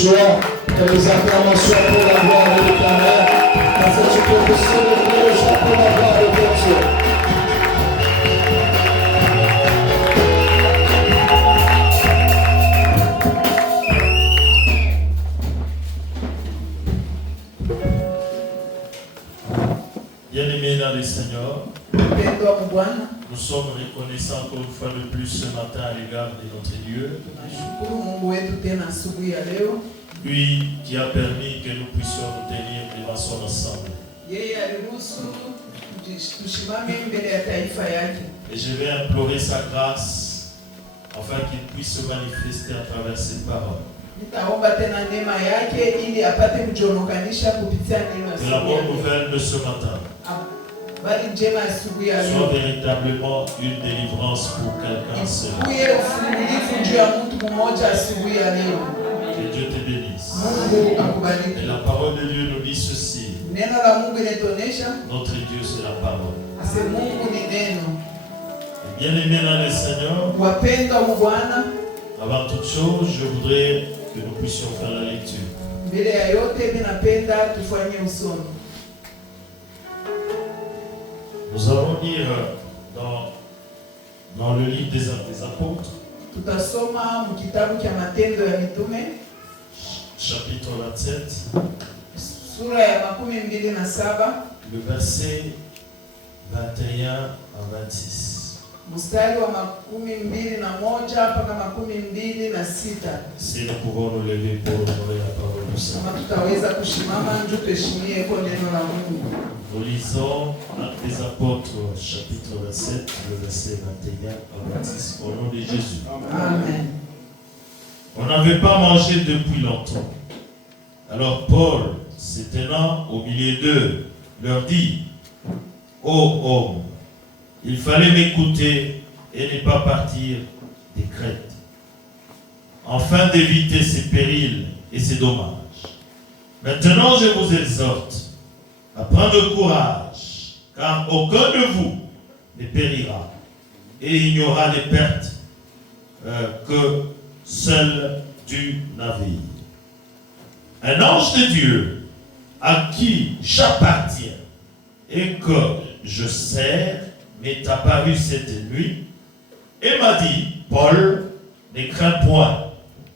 joie, que les acclamations pour la gloire de l'Éternel, parce que tu peux te célébrer le jour pour la gloire de ton Dieu. Bien-aimés dans le Seigneur, nous sommes reconnaissants encore une fois de plus ce matin à l'égard de notre Dieu. Lui qui a permis que nous puissions nous tenir devant son assemblée. Et je vais implorer sa grâce afin qu'il puisse se manifester à travers ses paroles. C'est la bonne nouvelle de ce matin. Soit véritablement une délivrance pour quelqu'un seul. Que Dieu te bénisse. Et la parole de Dieu nous dit ceci. Notre Dieu, c'est la parole. Et bien aimé dans le Seigneur, avant toute chose, je voudrais que nous puissions faire la lecture. Nous allons lire dans le livre des apôtres, chapitre 27, le verset 21 à 26. Si nous pouvons nous lever pour honorer la parole du Seigneur. Nous lisons Actes des Apôtres, chapitre 27, le verset 21 à 26, au nom de Jésus. Amen. On n'avait pas mangé depuis longtemps. Alors Paul, se tenant au milieu d'eux, leur dit: ô homme, il fallait m'écouter et ne pas partir des Crêtes, afin d'éviter ces périls et ces dommages. Maintenant, je vous exhorte à prendre courage, car aucun de vous ne périra, et il n'y aura de pertes que celle du navire. Un ange de Dieu, à qui j'appartiens et que je sers, m'est apparu cette nuit et m'a dit: Paul, ne crains point,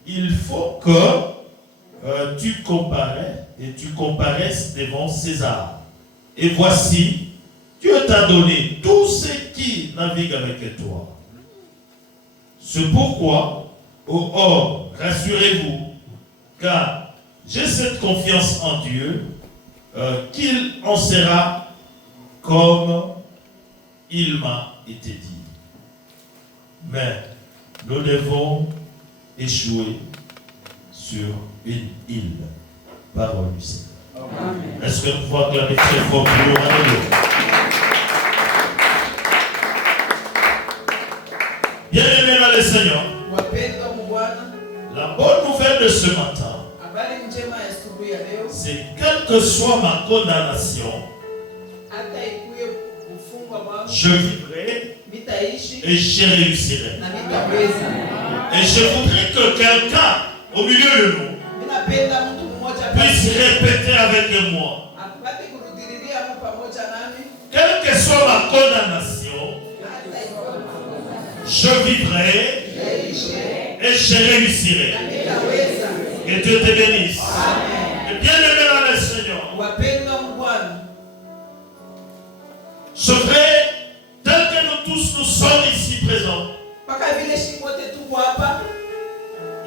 il faut que tu comparaisses devant César. Et voici, Dieu t'a donné tous ceux qui naviguent avec toi. C'est pourquoi, ô homme, rassurez-vous, car j'ai cette confiance en Dieu, qu'il en sera comme il m'a été dit. Mais nous devons échouer sur une île. Parole du Seigneur. Est-ce que nous pouvons acclamer très fort pour nous? Bien-aimés dans le Seigneur, la bonne nouvelle de ce matin, c'est quelle que soit ma condamnation, je vivrai et je réussirai. Et je voudrais que quelqu'un au milieu de nous puisse répéter avec moi: quelle que soit ma condamnation, je vivrai et je réussirai. Et Dieu te bénisse. Et bien aimé dans le Seigneur, je ferai tel que nous tous nous sommes ici présents.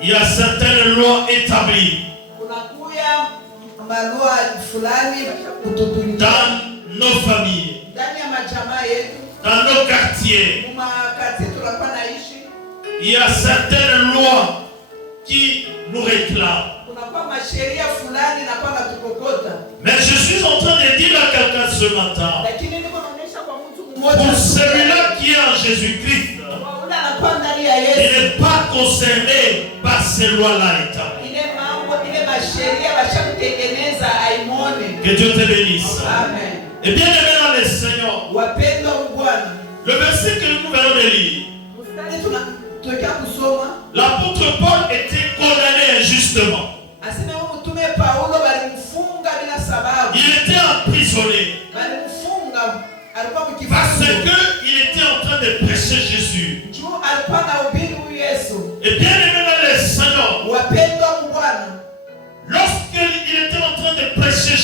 Il y a certaines lois établies dans nos familles, dans nos quartiers. Il y a certaines lois qui nous réclament. Mais je suis en train de dire à quelqu'un ce matin: pour celui-là qui est en Jésus-Christ, il n'est pas concerné par ces lois-là établies. Que Dieu te bénisse. Amen. Et bien aimé dans le Seigneur, le verset que nous venons de lire, l'apôtre Paul était condamné injustement.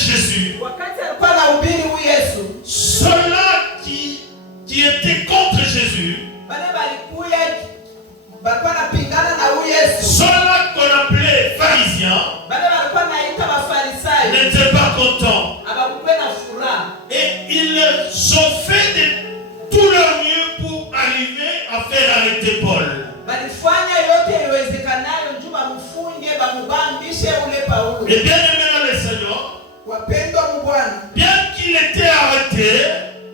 Jésus, wakati alikuwa anahubiri huyu Yesu, ceux-là qui étaient contre Jésus, wale walikuwa wanapingana na huyu Yesu, ceux-là qu'on appelait pharisiens, wale walikuwa wanaita Mafarisayo, n'étaient pas contents. hawakuwa na furaha. Et ils ont fait de tout leur mieux pour arriver à faire arrêter Paul. Walifanya yote iwezekanayo njoo bamfunge, bamubambishe ule Paulo. Et bien aimé dans le Seigneur, Wapendwa mu Bwana, bien qu'il était arrêté,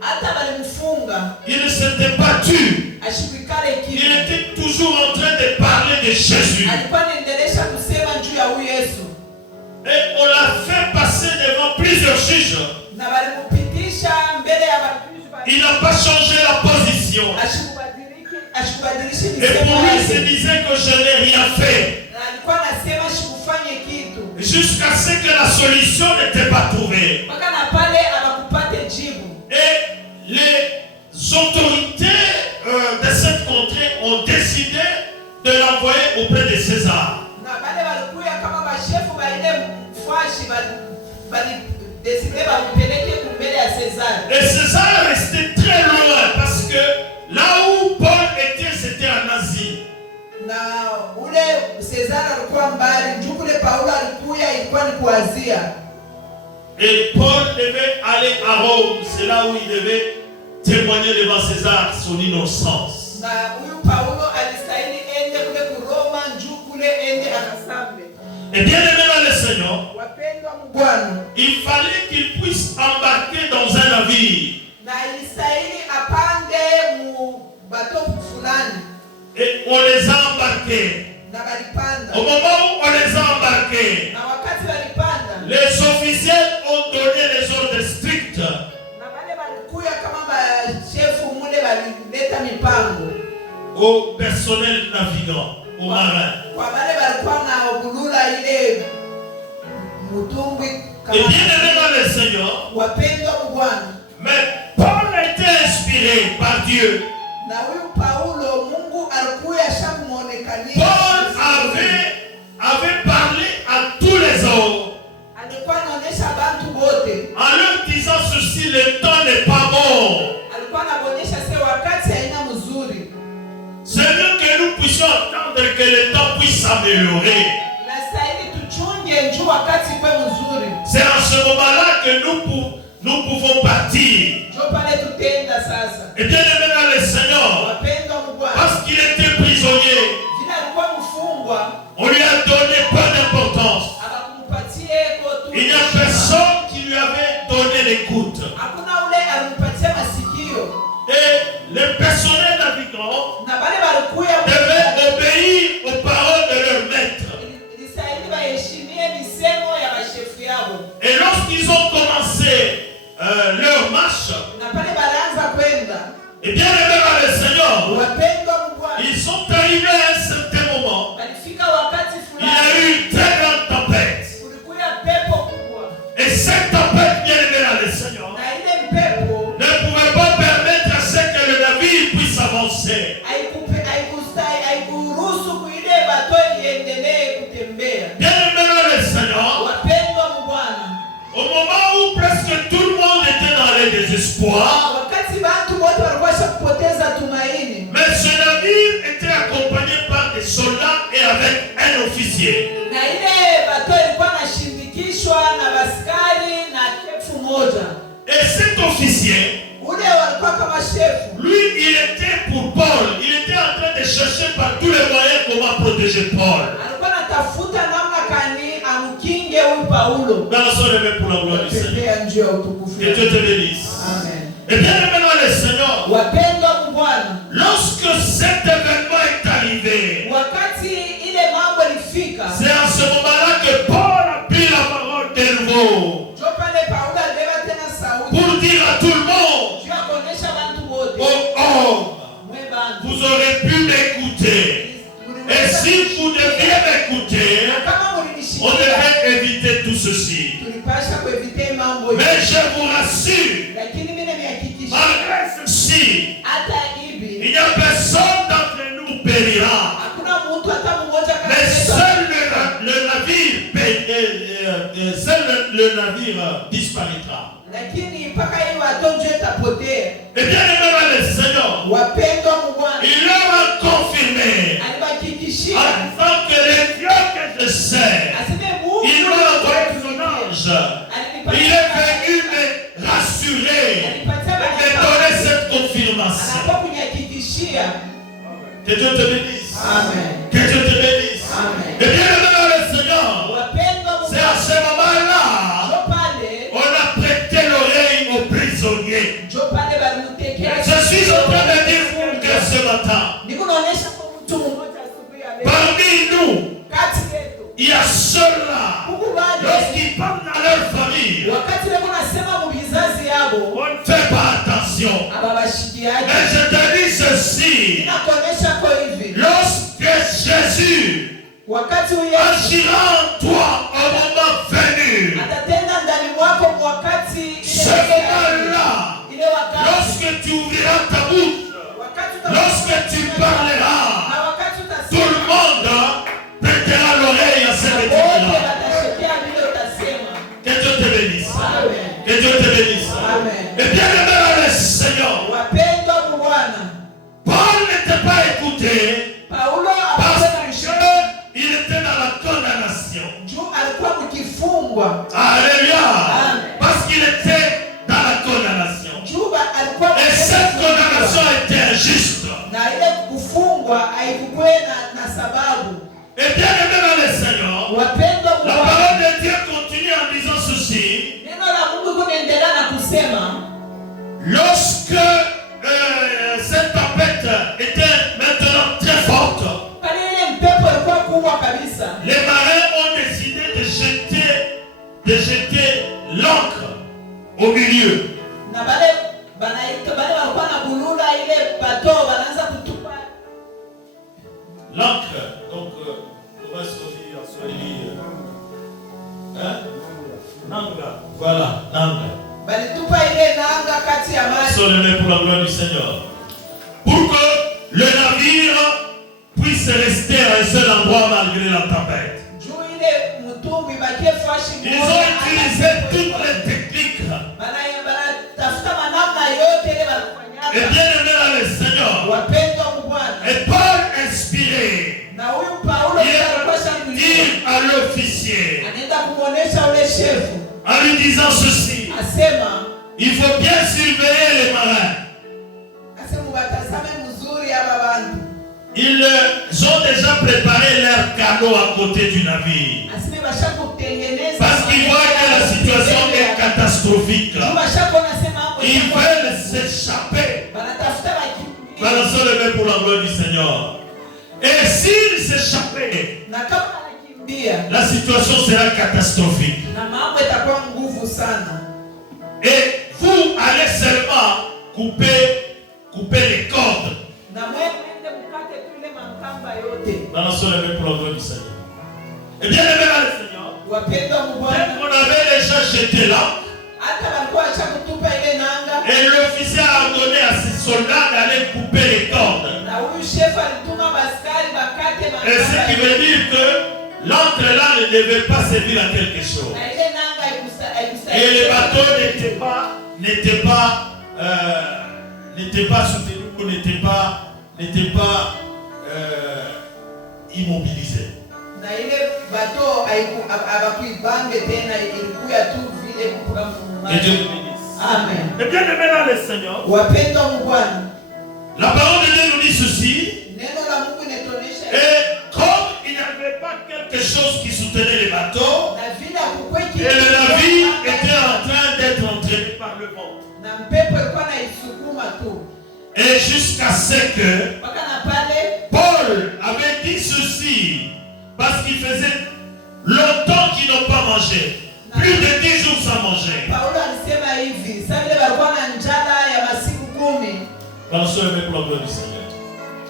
hata walimfunga, il ne s'était pas tué. ashikikale Il kimya. était toujours en train de parler de Jésus. Alikuwa anaendelea kusema juu ya huyu Yesu. Et on l'a fait passer devant plusieurs juges. Na walimupitisha mbele ya watumishi. Il n'a pas changé la position. Ashikubadilisha Et misemo pour lui, il se yake. disait que je n'ai rien fait. Na alikuwa anasema shikufanye kitu. Jusqu'à ce que la solution n'était pas trouvée. Mpaka na pale abakupate jibu. Et les autorités de cette contrée ont décidé de l'envoyer auprès de César. Na bale walikuya kama bashefu ba ile mfashi bali décider bampeleke kumbele ya César. Et César restait très loin parce que là où Paul était, c'était en Asie. Na ule César alikuwa mbali, juu kule Paulo alikuya ilikuwa ni kuazia. Et Paul devait aller à Rome, c'est là où il devait témoigner devant César son innocence. Na huyu Paulo alistahili ende kule ku Roma, juu kule ende akasambe. Et bien aimé dans le Seigneur, Wapendwa mu Bwana, il fallait qu'il puisse embarquer dans un navire. na ilistahili apande mu bato fulani, Et on les a embarqués. na balipanda. Au moment où on les a embarqués, Na wakati walipanda, les officiels ont donné les ordres stricts na bale balikuya kama bashefu mule balileta mipango au personnel navigant, aux marins. kwa bale balikuwa na bulula ile mutumbwi Et bien aimé dans le Seigneur, wapendwa mu Bwana. mais Paul était inspiré par Dieu. Na huyu Paulo Mungu alikuya shamuonekania. Paul avait parlé à tous les hommes Alikuwa anaonyesha bantu bote, en leur disant ceci, le temps n'est pas bon. alikuwa anaonyesha se wakati haina mzuri. C'est mieux que nous puissions attendre que le temps puisse s'améliorer. Na stahili tuchunge njoo wakati kwe mzuri. C'est en ce moment-là que nous pouvons partir. Njoo pale tutenda sasa. Et bien aimé dans le Seigneur, Wapendwa mu Bwana, parce qu'il était prisonnier, vile alikuwa mfungwa, on lui a donné peu d'importance. akakumpatie eko tu. Il n'y a personne qui lui avait donné l'écoute. Hakuna ule alimpatia masikio. Et les personnels navigants Na bale balikuya devaient obéir aux paroles de leur maître. ilistahili baheshimie misemo ya bashefu yao. Et lorsqu'ils ont commencé leur marche, Na pale balianza kwenda, et bien aimé dans le Seigneur, wapendwa mu Bwana, ils sont arrivés à un certain moment. walifika wakati Il y a fulani, eu une très grande tempête. kulikuya pepo kubwa. Et cette tempête, bien aimé dans le Seigneur, Na ile mpepo ne pouvait pas permettre à ce que le navire puisse avancer. haikuruhusu kuile bato iendelee kutembea. Bien aimé dans le Seigneur, Wapendwa mu Bwana, au moment où presque tout le monde était dans le désespoir, wakati bantu wote walikuwa shakupoteza tumaini, mais ce navire était accompagné par des soldats et avec un officier. na ile bato ilikuwa nashindikishwa na baskari na shefu moja. Et cet officier, Ule walikuwa kama shefu, lui, il était pour Paul. Il était en train de chercher par tous les moyens comment protéger Paul. alikuwa natafuta namna kani amkinge huyu Paulo. Dansons les mains pour la gloire du Seigneur. Tembea njia ya utukufu. Que Dieu te bénisse. Amen. Et bien aimé dans le Seigneur, Wapendwa mu Bwana, lorsque cet événement est arrivé, wakati ile mambo ilifika, c'est à ce moment-là que Paul a pris la parole de nouveau njoo pale Paulo alibeba tena sauti pour dire à tout le monde, juu ya kuonesha bantu wote, oh homme, mwe bantu, vous aurez pu m'écouter. Et si vous deviez m'écouter, kama on mulinishikia, devait éviter tout ceci. tulipasha kuevite mambo Mais hiyo. je vous rassure, Lakini mimi nimehakikisha malgré ceci, hata il hivi n'y a personne d'entre nous périra. hakuna mtu hata mmoja kati Mais yetu seul le navire seul le navire disparaîtra. lakini mpaka hiyo atonjo itapotea. Et bien aimé le Seigneur, Wapendwa mu Bwana, il leur a confirmé alibahakikishia en disant que le Dieu que je sais, aseme Mungu il m'a envoyé son ange. Il est venu me rassurer, me donner cette confirmation. anakuwa kunihakikishia. Que Dieu te bénisse. Amen. Que Dieu te bénisse. Amen. Et bien aimé le Seigneur, Wapendwa mu c'est à ce moment-là Njo pale, on a prêté l'oreille aux prisonniers. njo pale balimutekea. Je suis en train de dire que ce matin, Niko naonesha kwa mtu mmoja asubuhi ya leo. parmi nous, Kati yetu. il y a ceux-là, Mungu wale. lorsqu'ils parlent dans leur famille, Wakati leo nasema mu bizazi yabo, on ne fait pas attention. aba bashikiaji. Mais je te dis ceci, Nakuonesha kwa hivi. lorsque Jésus Wakati huyo agira en toi au moment venu, atatenda ndani mwako wakati ce moment-là, ile wakati. lorsque tu ouvriras ta bouche, Wakati lorsque tu parleras, na wakati tout le monde prêtera l'oreille à cette wote étude-là. watashikia vile utasema. Que Dieu te bénisse. Amen. Que Dieu te bénisse. Amen. Et bien aimé dans le Seigneur, Wapendwa mu Bwana, Paul n'était pas écouté Paulo parce akwenda qu'il était dans la condamnation. juu alikuwa mkifungwa. Alléluia. Amen. Parce qu'il était dans la condamnation. Juu alikuwa Et cette condamnation était injuste. na ile kufungwa haikukuwe na sababu. Et bien aimé dans le Seigneur, Wapendwa mu la Bwana, parole de Dieu continue en disant ceci. neno la Mungu kunaendelea na kusema Lorsque cette tempête était maintenant très forte, pale ile mpepo ilikuwa kubwa kabisa, les marins ont décidé de jeter l'ancre au milieu. na bale walikuwa na bulula ile bato wanaanza kutupa L'ancre, donc, comment est-ce qu'on dit en Swahili? Nanga. Voilà, nanga. balitupa ile nanga kati ya maji Sont les mains pour la gloire du Seigneur. Pour que le navire puisse rester à un seul endroit malgré la tempête. juu ile mtumbi bakie fashi Ils ont utilisé toutes les techniques. banatafuta manamna yote ile Et wanafanya. bien aimé dans le Seigneur. Wapendwa mu Bwana, Et Paul inspiré, na huyu Paulo alikuwa il dit à l'officier, anaenda kumuonesha ule shefu, en lui disant ceci, asema il faut bien surveiller les marins. asema batazame mzuri aba bantu, Ils ont déjà préparé leur canot à côté du navire. asema bashakutengeneza Parce qu'ils voient que la situation est catastrophique. juu bashakuona sema hapo Ils veulent s'échapper. banatafuta wakimbia, Balançons les mains pour la gloire du Seigneur. Et s'ils s'échappaient, na kama anakimbia la situation sera catastrophique. na mambo itakuwa nguvu sana. Et vous allez seulement couper les cordes. Na mwewe mwende mkate tu ile mankamba yote. Balançons les mains pour la gloire du Seigneur. Et bien aimé dans le Seigneur, Wapendwa mu dès Bwana, qu'on avait déjà jeté là, hata walikuwa washakutupa ile nanga, et l'officier a ordonné à ses soldats d'aller couper les cordes. na huyu shefu alituma baskari bakate Et ce qui mankamba veut dire que l'encre là ne devait pas servir à quelque chose. na ile nanga Et le bateau n'était pas soutenu, n'était pas immobilisé. na ile bato abakuibange tena, ilikuya tu vile kutoka Que Dieu mumai. nous bénisse. Amen. Et bien aimé dans le Seigneur, Wapendwa mu Bwana, la parole de Dieu nous dit ceci. neno la Mungu inatuonyesha Et comme il n'y avait pas quelque chose qui soutenait les bateaux, na vile akukweki et le navire était en train d'être entraîné par le vent. na mpepo ilikuwa naisukuma tu Et jusqu'à ce que mpaka na pale Paul avait dit ceci, parce qu'il faisait longtemps qu'ils n'ont pas mangé, plus de 10 jours sans manger. Paulo alisema hivi, sasa vile walikuwa na njala ya masiku 10. Balançons les mains pour la gloire du Seigneur.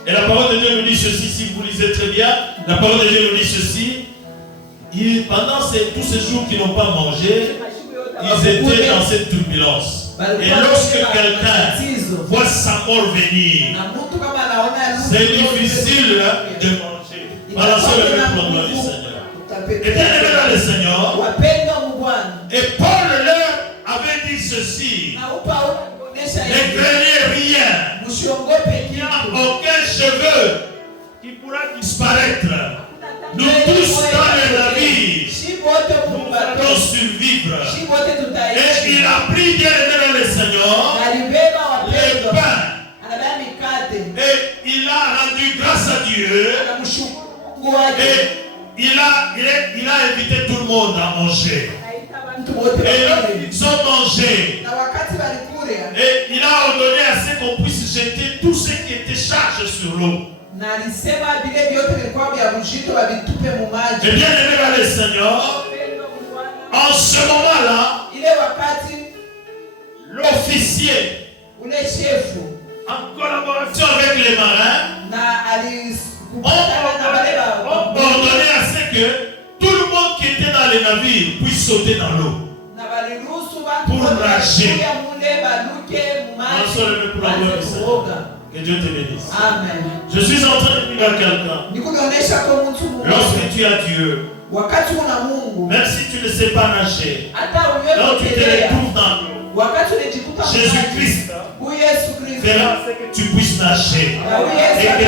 Et la parole de Dieu nous dit ceci, si vous lisez très bien, la parole de Dieu nous dit ceci. Pendant tous ces jours qu'ils n'ont pas mangé, ils étaient dans cette turbulence. Et lorsque quelqu'un voit sa mort venir, c'est difficile de manger. Balançons les mains pour la gloire du Seigneur. Et bien aimé dans le Seigneur, Na Paulo anaonyesha Ne hivi. craignez rien. Msiogope Il n'y a kitu. aucun cheveu qui pourra disparaître. Nous tous dans le navire, Shi wote nous kumbato. allons survivre. Shi wote Et il tutaishi. a pris bien dans le Seigneur Alibeba les wapendwa. pains. Anabeba mikate. Et il a rendu grâce à Dieu. Anamshukuru Mungu wake. Et il a invité tout le monde à manger. Anaita watu wote Et wakule. ils ont mangé. Na wakati walikula, Et il a ordonné à ce qu'on puisse jeter tout ce qui était chargé sur l'eau. na alisema vile vyote vilikuwa vya mjito wavitupe mu Et maji. bien aimé dans le Seigneur, en ce moment-là, Ile wakati l'officier, ule shefu en collaboration avec les marins, na ont alikupatana na wale ordonné à ce que tout le monde qui était dans les navires puisse sauter dans l'eau. na waliruhusu watu Pour wote nager. kuja mule baluke mu maji. On se remet pour la gloire du waanze Seigneur. kuoga. Que Dieu te bénisse. Amen. Je suis en train de dire à quelqu'un, Nikuonyesha kwa mtu mmoja, lorsque tu as Dieu, wakati una Mungu, même si tu ne sais pas nager, hata quand tu te uyotelea, retrouves dans l'eau, wakati unajikuta mu maji, Jésus-Christ huyu Yesu Kristo fera ce que tu puisses nager na huyu et Yesu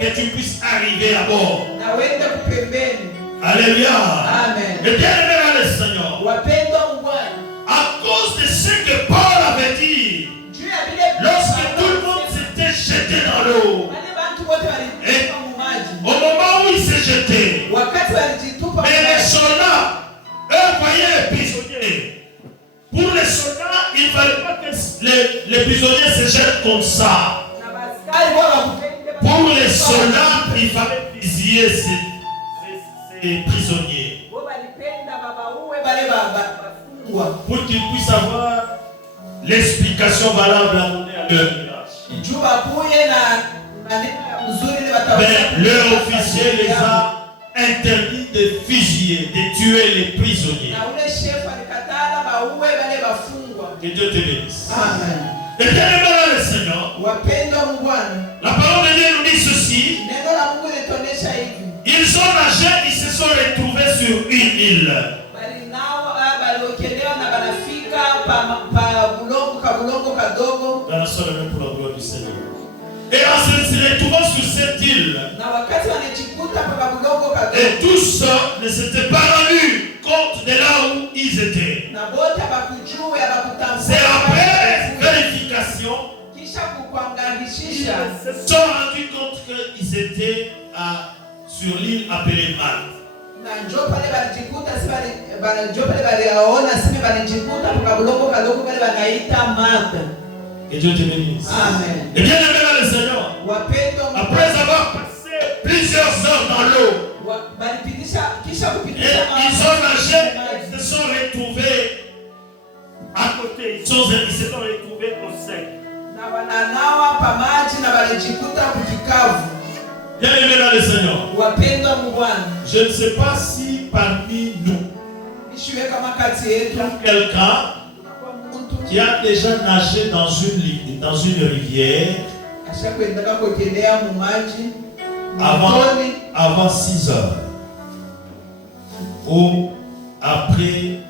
que tu puisses atafanya arriver à bord. na wende kupembeni. Alléluia. Amen. Et bien aimé dans le Seigneur, Wapendwa mu Bwana, à cause de ce que Paul avait dit, juu ya vile lorsque tout le monde s'était jeté dans l'eau, wale bantu wote walijitupa mu maji, au moment où il s'est jeté, wakati walijitupa mu mais les maji, soldats, eux voyaient les prisonniers. Pour les soldats, il ne fallait pas que les prisonniers se jettent comme ça. na baskari wao wakupende Pour les soldats, il fallait fusiller ces prisonniers wao walipenda babauwe wale bafungwa pour qu'ils puissent avoir l'explication valable à donner à leur hiérarchie. juu bakuye na maneno ya mzuri ile wataweza. Mais leur officier les a interdit de fusiller, de tuer les prisonniers. Na ule shefu alikatala bauwe wale bafungwa. Que Dieu te bénisse. Amen. Et bien aimé dans le Seigneur, Wapendwa mu Bwana, la parole de Dieu nous dit ceci. neno la Mungu linatuonyesha hivi. Ils ont nagé, ils se sont retrouvés sur une île. Bali nao baliokelewa na banafika pa bulongo kadogo. Dans la seule main pour la gloire du Seigneur. Et en se retrouvant sur cette île, Na wakati wanajikuta pa bulongo kadogo, et tous ne s'étaient pas rendus compte de là où ils étaient. na bote bakujua C'est après bakutambua, vérification kisha qu'ils kukuanganishisha, se sont rendus compte qu'ils étaient sur l'île appelée Malte. na njo pale balijikuta njo pale baliaona sime balijikuta pa bulongo kadogo pale banaita Malta. Que Dieu te bénisse. Amen. Et bien aimé dans le Seigneur, Wapendwa, après avoir passé plusieurs heures dans l'eau, kisha et kupitisha ils ont nagé, ils se sont retrouvés à côté, ils se sont retrouvés au sec. na wananawa pa maji na balijikuta kukikavu. Bien aimé dans le Seigneur, Wapendwa mu Bwana, je ne sais pas si parmi nous, nishiwe kama kati il y yetu a quelqu'un kwa mtu qui a déjà nagé dans une rivière ashakwendaka kuogelea mu maji avant, mtoni avant 6 heures ou après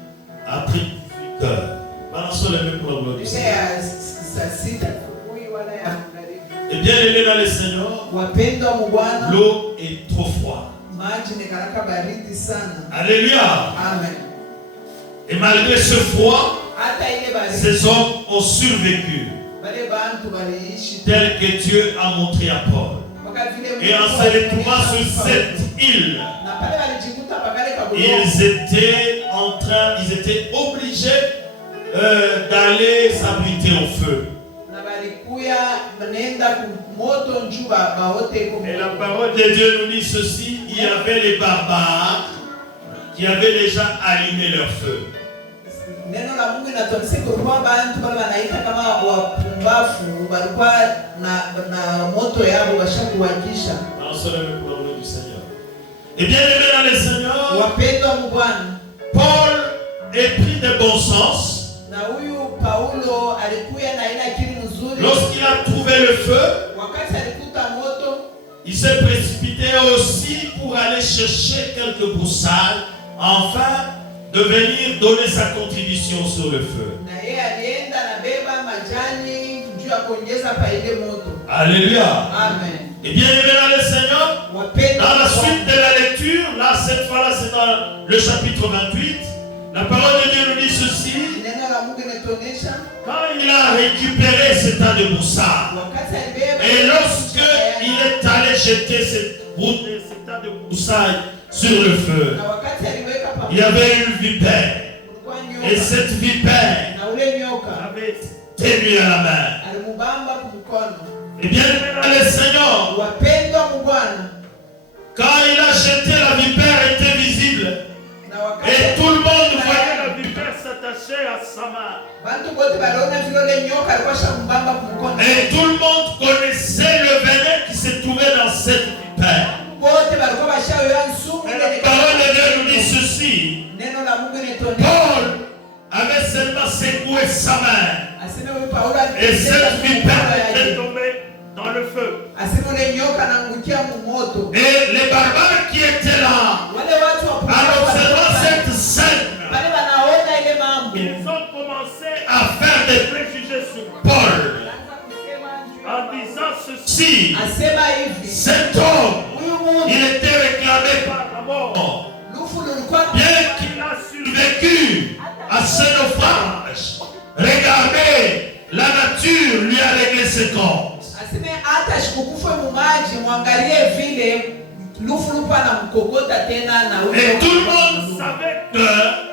18 heures. Balançons les mains pour la gloire du ile Seigneur. ya saa sita asubuhi wala ya magharibi. Et bien aimé dans le Seigneur, Wapendwa mu Bwana, l'eau est trop froide. maji ni karaka baridi sana. Alléluia. Amen. Et malgré ce froid, Hata ile baridi ces hommes ont survécu wale bantu waliishi tel que Dieu a montré à Paul. mpaka vile Et en Mungu se retrouvant alionyesha sur Paulo. cette île, Na pale walijikuta pakale kabulongo. ils étaient obligés d'aller s'abriter au feu. Na balikuya banaenda ku moto njuu baote ko. Et la parole de Dieu nous dit ceci, il y avait les barbares qui avaient déjà allumé leur feu. Neno la Mungu linatuonyesha kulikuwa bantu pale wanaita kama wapumbafu, walikuwa na moto yao washakuwakisha. Dans le nom pour la gloire du Seigneur. Et bien aimé dans le Seigneur, Wapendwa mu Bwana, Paul est pris de bon sens. na huyu Paulo alikuya na ile akili nzuri. Lorsqu'il a trouvé le feu, Wakati alikuta moto, il s'est précipité aussi pour aller chercher quelques broussailles, afin de venir donner sa contribution sur le feu. na yeye alienda na beba majani juu ya kuongeza pa ile moto. Alléluia. Amen. Et bien aimé dans le Seigneur, dans la suite de la lecture, là cette fois-là c'est dans le chapitre 28, la parole de Dieu nous dit ceci. Neno la Mungu inatuonyesha Quand il a récupéré ce tas de broussard, wakati alibeba et lorsque il est allé jeter ce tas de broussailles sur le feu, na wakati aliweka pa il y avait une vipère. kulikuwa Et nyoka cette vipère na ule nyoka avait tenu à la main. alimubamba kumkono. Et bien aimé dans le Seigneur, Wapendwa mu Bwana, quand il a jeté, la vipère était visible. na wakati Et tout le monde voyait la vipère s'attacher à sa main. bantu bote baliona vile ule nyoka alikuwa shamubamba kumkono. Et tout le monde connaissait le venin qui se trouvait dans cette vipère. Bote balikuwa bashaoya nsumu Mais ile la parole de Dieu nous dit ceci. neno la Mungu inatuonyesha Paul avait seulement secoué sa main. aseme huyu Paulo Et cette vipère était alipenda tombée dans le feu. aseme ule nyoka anaangukia mu moto. Et les barbares qui étaient là, Wale watu wa en observant cette scène, bale banaona ile mambo ils ont commencé à faire des préjugés sur Paul en disant ceci. asema hivi Cet homme, huyu Mungu il était réclamé par la mort. lufu lulikuwa Bien qu'il a survécu à ce naufrage, regardez, la nature lui a réglé ses comptes. aseme hata shikukufe mu maji mwangalie vile lufu lupa na mkokota tena na Et tout le monde savait que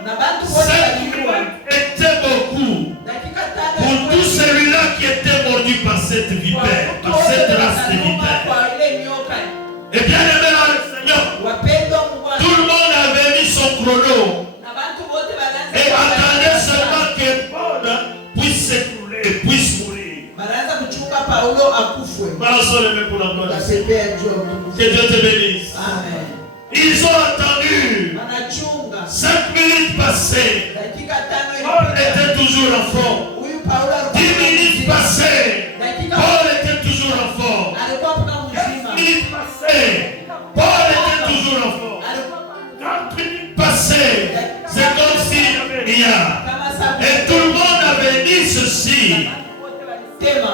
na bantu wote cette walijua minute était beaucoup dakika pour tano tout celui-là qui était mordu par cette vipère, par cette race de vipère. kwa ile nyoka. Et bien aimé dans le Seigneur, Wapendwa mu Bwana, tout le monde avait mis son chrono na bantu wote et attendait banaanza seulement que Paul puisse s'écrouler, puisse mourir. banaanza kuchunga Paulo akufwe. Balançons les mains pour la gloire de Dieu. Tunapepea juu ya Mungu. Que Dieu te bénisse. Amen. Ils ont attendu Wanachunga 5 minutes passées. dakika tano Paul ilipita. était toujours en forme. Huyu Paulo 10 minutes passées. dakika Paul était toujours en forme. alikuwa kuna 15 mzima. minutes passées. Paul était toujours en forme. Alikuwa 30 minutes passées. C'est comme s'il n'y avait rien. kama sababu. Et tout le monde avait dit ceci.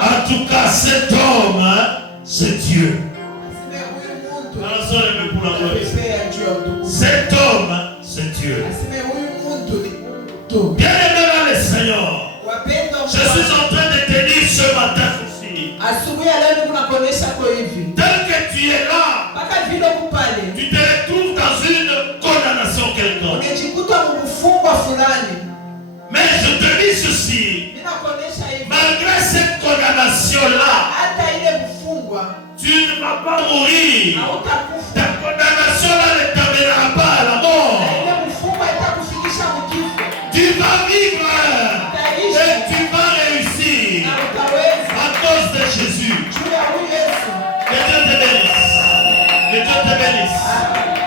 En tout cas, cet homme, hein, c'est Dieu. Aseme huyu mtu Balançons les mains pour la gloire de Dieu. tunapepea juu ya Mungu. Cet homme, c'est Dieu. Aseme huyu mtu ni Mungu. Bien-aimé dans le Seigneur, Wapendwa mu je suis Bwana, en train de te dire ce matin ceci. asubuhi ya leo Mungu nakuonyesha kwa hivi. Tel que tu es là, Mpaka vile kupale. tu te retrouves dans une condamnation quelconque. Unajikuta mfungwa fulani. Mais je te dis ceci, Mimi nakuonyesha hivi. malgré cette condamnation-là, Hata ile mfungwa tu ne vas pas mourir. hautakufa. Ta condamnation-là ne t'amènera pas à la Na mort. ile mfungwa itakufikisha mkifo. Tu vas vivre et tu vas réussir Na utaweza à cause de Jésus. juu ya huyu Yesu. Que Dieu te bénisse. Que Dieu te bénisse.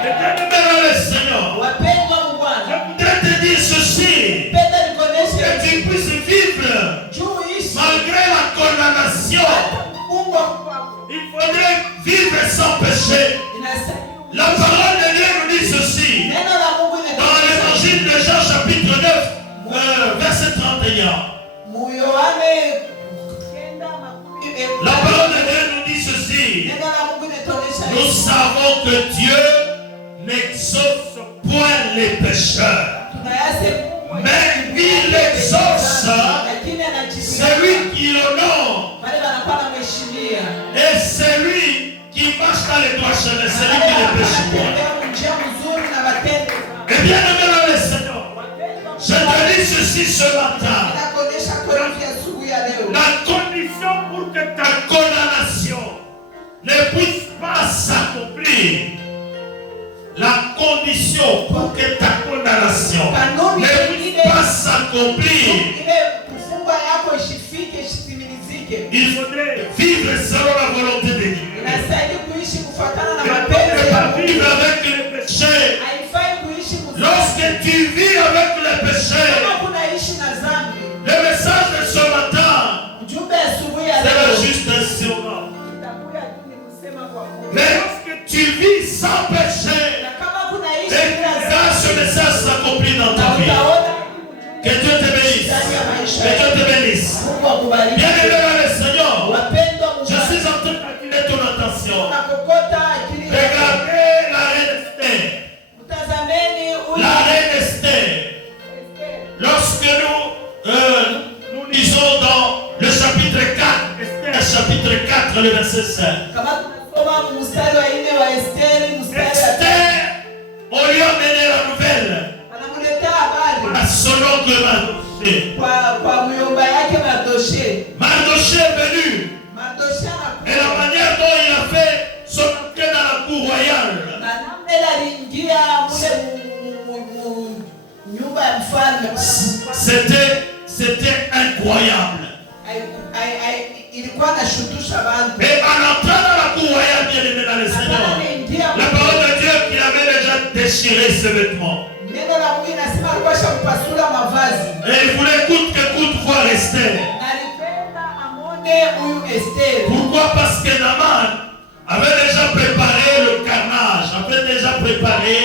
Que Dieu te bénisse, le Seigneur. Wapendwa mu Je Bwana, voudrais te dire ceci. penda nikuonyeshe Que tu puisses vivre juu ishi malgré la condamnation. mfungwa kwako. Il faudrait vivre sans péché. Inastahili. La parole de Dieu nous dit ceci. Neno la Mungu Dans linatuonyesha l'évangile de Jean chapitre 9, verset 31. mu Yohane La parole de Dieu nous dit ceci. Neno la Mungu linatuonyesha Nous hivi. savons que Dieu n'exauce point les pécheurs. Tunayase Mais il exauce lakini anajibu celui qui l'honore wale wanakuwa wanamheshimia. et celui qui marche dans les droits chemins, celui qui ne péche point. Wanatembea njia mzuri na matendo. Et bien aimé dans le Seigneur, je te dis ceci ce matin. Inakuonyesha kwa hivi asubuhi ya leo. La condition pour que ta condamnation ne puisse pas s'accomplir. La condition pour que ta condamnation ne puisse pas s'accomplir. Ile kufungwa yako ishifike isitimilizike. Il faudrait vivre selon la volonté de Dieu. Inastahili kuishi kufuatana na Tu ne mapenzi peux ya pas Mungu. vivre avec les péchés. Haifai kuishi mzuri. Lorsque tu vis avec les péchés, Kama kunaishi na dhambi. le message de ce matin, Ujumbe asubuhi ya c'est leo. juste un surnom. Itakuwa tu ni kusema kwa Mungu. Mais lorsque tu vis sans péché, Na kama kunaishi et bila quand ce dhambi. message s'accomplit dans Na ta vie, utaona ujumbe Que Dieu te bénisse. ndani ya maisha Que Dieu yako. te bénisse. Mungu akubariki. Bien-aimé dans le Seigneur, Wapendwa je Mungu, suis en train d'attirer ton attention. tunakokota akili yako. Regardez la reine Esther. Mtazameni huyu La reine Esther. Lorsque nous lisons dans le chapitre 4, Esther chapitre 4, le verset 5. kama tunasoma mstari wa 4 wa Esteri mstari wa Esther, on lui a mené la nouvelle anamletea habari à son oncle Mardoché. kwa myomba yake Mardoche. Mardoché est venu Mardoche et la manière dont il a fait son entrée dans la cour royale. na namna ile aliingia mule nyumba ya mfalme. C'était incroyable. Ilikuwa nashutusha bantu. Et en entrant dans la cour royale, bien aimé dans le Seigneur, la parole de Dieu qu'il avait déjà déchiré ses vêtements. Neno la Mungu inasema alikuwa shakupasula mavazi. Et il voulait coûte que coûte voir Esther. Alipenda amone huyu Esther. Pourquoi? Parce que Naaman avait déjà préparé le carnage, avait déjà préparé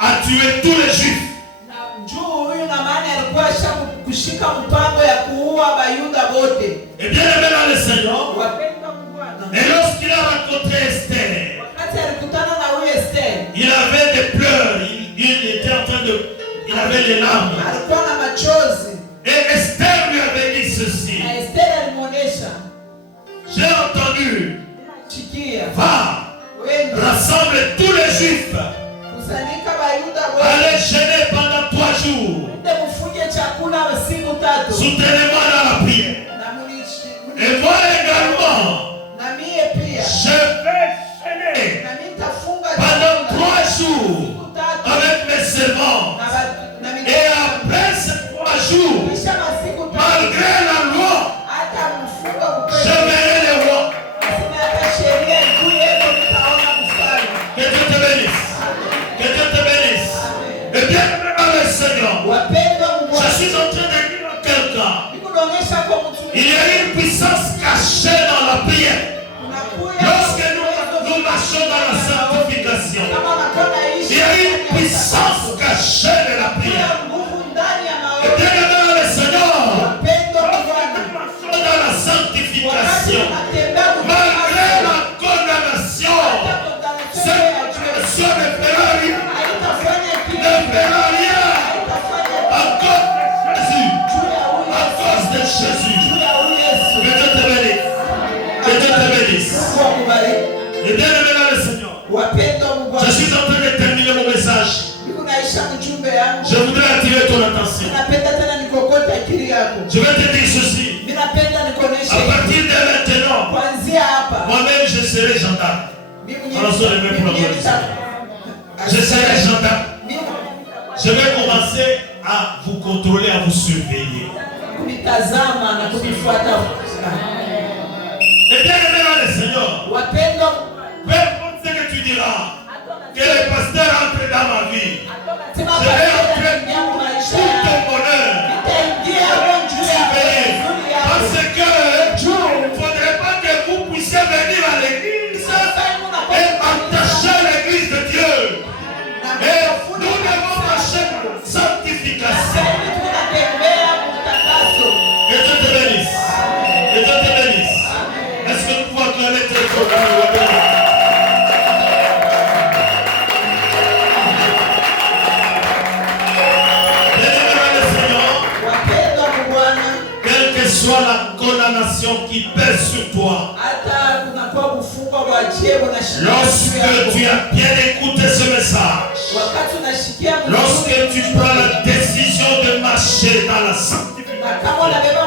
à tuer tous les Juifs. Na juu huyu Naamani alikuwa shakushika mpango ya kuua Bayuda wote. Et bien aimé dans le Seigneur, Wapendwa Bwana. et lorsqu'il a rencontré Esther, Wakati alikutana na huyu Esther, il avait des pleurs, il était en train de... Il avait les larmes. alikuwa na machozi. Et Esther lui avait dit ceci. Na Esther alimuonesha, J'ai entendu, "Chikia, va, wende rassemble tous les Juifs, kusanyika Bayuda wote. allez jeûner pendant 3 jours. Wende mfunge chakula siku 3. Soutenez-moi dans la prière. Na munishi. Et moi également, Na mie pia. je vais jeûner Na mimi nitafunga pendant chakula 3 jours siku 3. avec mes servants. Na mimi Et après ces 3 jours, kisha masiku 3 malgré la loi, hata mfunga je verrai les rois. Sina hata sheria juu yetu nitaona mfalme. Que Dieu te bénisse. Que Dieu te bénisse. Et bien aimé dans le Seigneur, Wapendwa je Mungu, suis en train de dire à quelqu'un, nikuonyesha kwa mtu il y a une puissance cachée dans la prière. unakuya Lorsque nous marchons dans la sanctification, kama unakuwa naishi il y a une puissance cachée de la kuna prière. nguvu ndani ya Et maombi. bien aimé dans le Seigneur, Wapendwa lorsque nous Mungu, marchons dans la wakati sanctification, unatembea malgré la condamnation, cette condamnation ne fera rien, haitafanya kitu, ne fera rien haitafanya à cause de Jésus. juu ya huyu À cause de Jésus. juu ya huyu Yesu. Que Dieu te bénisse. Que Dieu te bénisse. Mungu akubariki. Et bien aimé dans le Seigneur, Wapendwa Mungu, je suis en train de terminer mon message. niko naisha mjumbe yangu. Je voudrais attirer ton attention. Napenda tena nikokote akili yako. Je vais te dire ceci. Mimi napenda nikuoneshe À partir de maintenant, kuanzia hapa. moi-même je serai gendarme. Mimi Je serai gendarme. mimi Je vais commencer à vous contrôler, à vous surveiller. kunitazama na kunifuata. Et bien aimé dans le Seigneur, Wapendwa, peu importe ce que tu diras, que le pasteur entre dans ma vie, sema je vais entrer kuingia kwa maisha tout yako. ton bonheur. Nitaingia juu ya nzuri yako. Parce que il ne faudrait pas que vous puissiez venir à l'église et attacher l'église de Dieu. Et nous devons marcher dans la sanctification. Tunatembea mtakaso. Que Dieu te bénisse. Que Dieu te bénisse. Est-ce que nous pouvons acclamer tes Wapendwa Bwana, quelle que soit la condamnation qui pèse sur toi, hata kunakuwa kufungwa kwa jebo na shida. lorsque tu as bien écouté ce message, Wakati unashikia lorsque tu prends la décision de marcher dans la sanctification, na kama unabeba